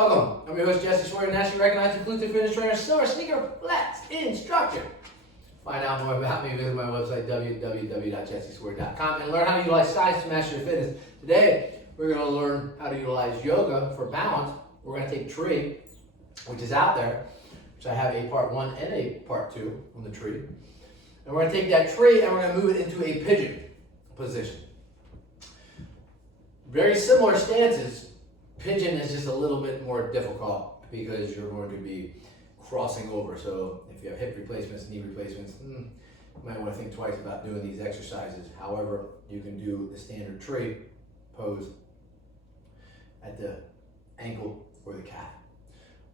Welcome. I'm your host, Jesse Schwartz, nationally recognized inclusive fitness trainer, SilverSneaker Flex instructor. Find out more about me, visit my website, www.jessesword.com, and learn how to utilize science to master your fitness. Today, we're going to learn how to utilize yoga for balance. We're going to take tree, which is out there, which I have a part 1 and a part 2 on the tree. And we're going to take that tree and we're going to move it into a pigeon position. Very similar stances. Pigeon is just a little bit more difficult because you're going to be crossing over. So if you have hip replacements, knee replacements, you might want to think twice about doing these exercises. However, you can do the standard tree pose at the ankle or the calf.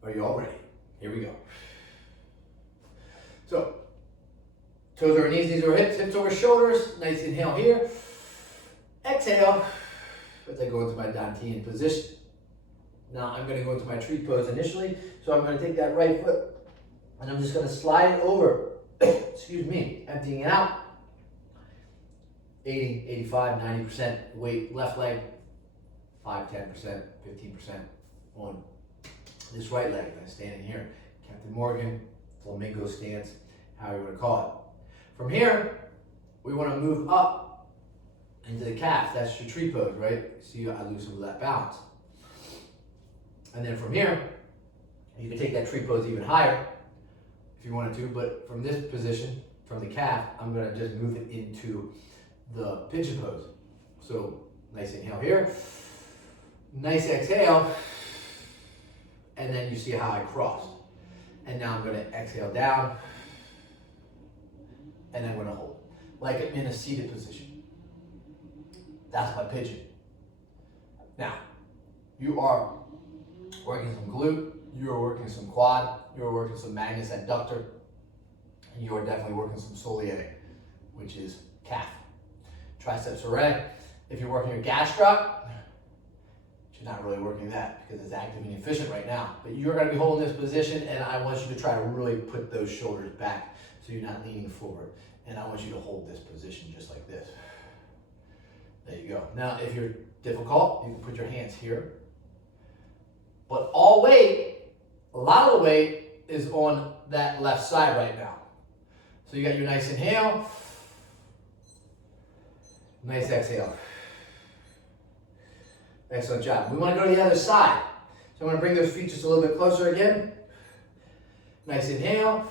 Are you all ready? Here we go. So, toes over knees, knees over hips, hips over shoulders. Nice inhale here. Exhale as I go into my Dantian position. Now I'm going to go into my tree pose initially. So I'm going to take that right foot and I'm just going to slide it over. Excuse me, emptying it out. 80, 85, 90% weight left leg. 5, 10%, 15% on this right leg. I'm standing here. Captain Morgan, flamingo stance, however you want to call it. From here, we want to move up into the calf. That's your tree pose, right? See, I lose some of that balance. And then from here, you can take that tree pose even higher if you wanted to, but from this position, from the calf, I'm going to just move it into the pigeon pose. So nice inhale here, nice exhale, and then you see how I crossed. And now I'm going to exhale down, and I'm going to hold, like I'm in a seated position. That's my pigeon. Now, you are working some glute, you're working some quad, you're working some magnus adductor, and you are definitely working some soleae, which is calf. Triceps array. If you're working your gastroc, you're not really working that because it's active and efficient right now. But you're going to be holding this position, and I want you to try to really put those shoulders back so you're not leaning forward. And I want you to hold this position just like this. There you go. Now, if you're difficult, you can put your hands here. But all weight, a lot of the weight is on that left side right now. So you got your nice inhale, nice exhale. Excellent job. We want to go to the other side. So I'm going to bring those feet just a little bit closer again. Nice inhale.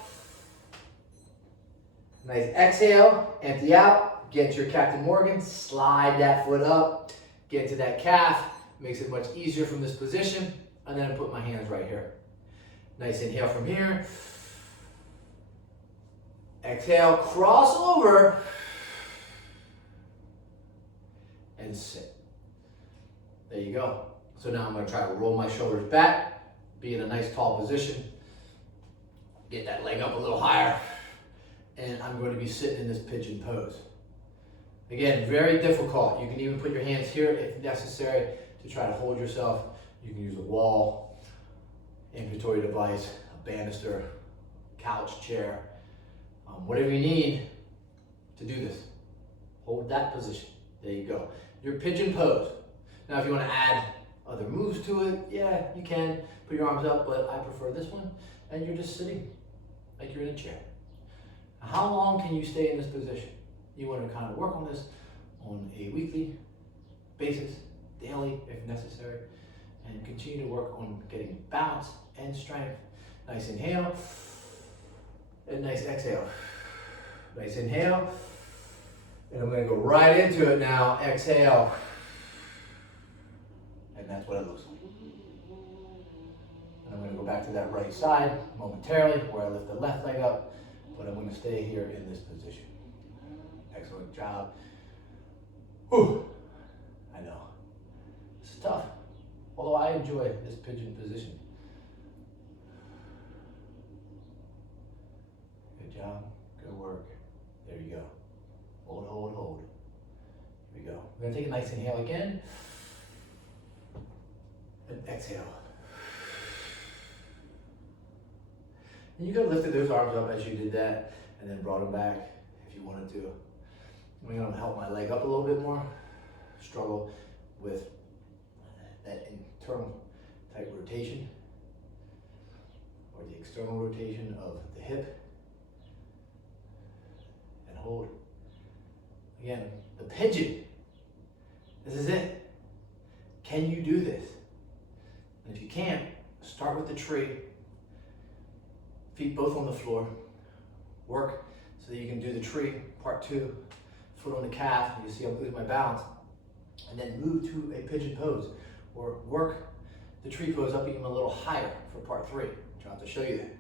Nice exhale. Empty out. Get to your Captain Morgan. Slide that foot up. Get to that calf. Makes it much easier from this position. And then I put my hands right here. Nice inhale from here. Exhale, cross over. And sit. There you go. So now I'm going to try to roll my shoulders back. Be in a nice tall position. Get that leg up a little higher. And I'm going to be sitting in this pigeon pose. Again, very difficult. You can even put your hands here if necessary to try to hold yourself. You can use a wall, ambulatory device, a banister, couch, chair, whatever you need to do this. Hold that position. There you go. Your pigeon pose. Now, if you want to add other moves to it, yeah, you can. Put your arms up, but I prefer this one. And you're just sitting like you're in a chair. Now, how long can you stay in this position? You want to kind of work on this on a weekly basis, daily if necessary. And continue to work on getting balance and strength. Nice inhale and nice exhale. Nice inhale. And I'm going to go right into it now. Exhale. And that's what it looks like. And I'm going to go back to that right side momentarily where I lift the left leg up. But I'm going to stay here in this position. Excellent job. Whew. I know. This is tough. Although I enjoy this pigeon position. Good job, good work. There you go. Hold, hold, hold. Here we go. We're gonna take a nice inhale again. And exhale. And you could have lifted those arms up as you did that and then brought them back if you wanted to. I'm gonna help my leg up a little bit more. Struggle with that internal tight rotation or the external rotation of the hip, and hold. Again, the pigeon. This is it. Can you do this? And if you can't, start with the tree, feet both on the floor, work so that you can do the tree, part 2, foot on the calf, you see I'm losing my balance, and then move to a pigeon pose, or work the tree pose up even a little higher for part 3, which I'll have to show you that.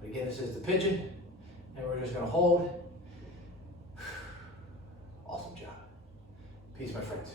But again, this is the pigeon, and we're just gonna hold. Awesome job. Peace, my friends.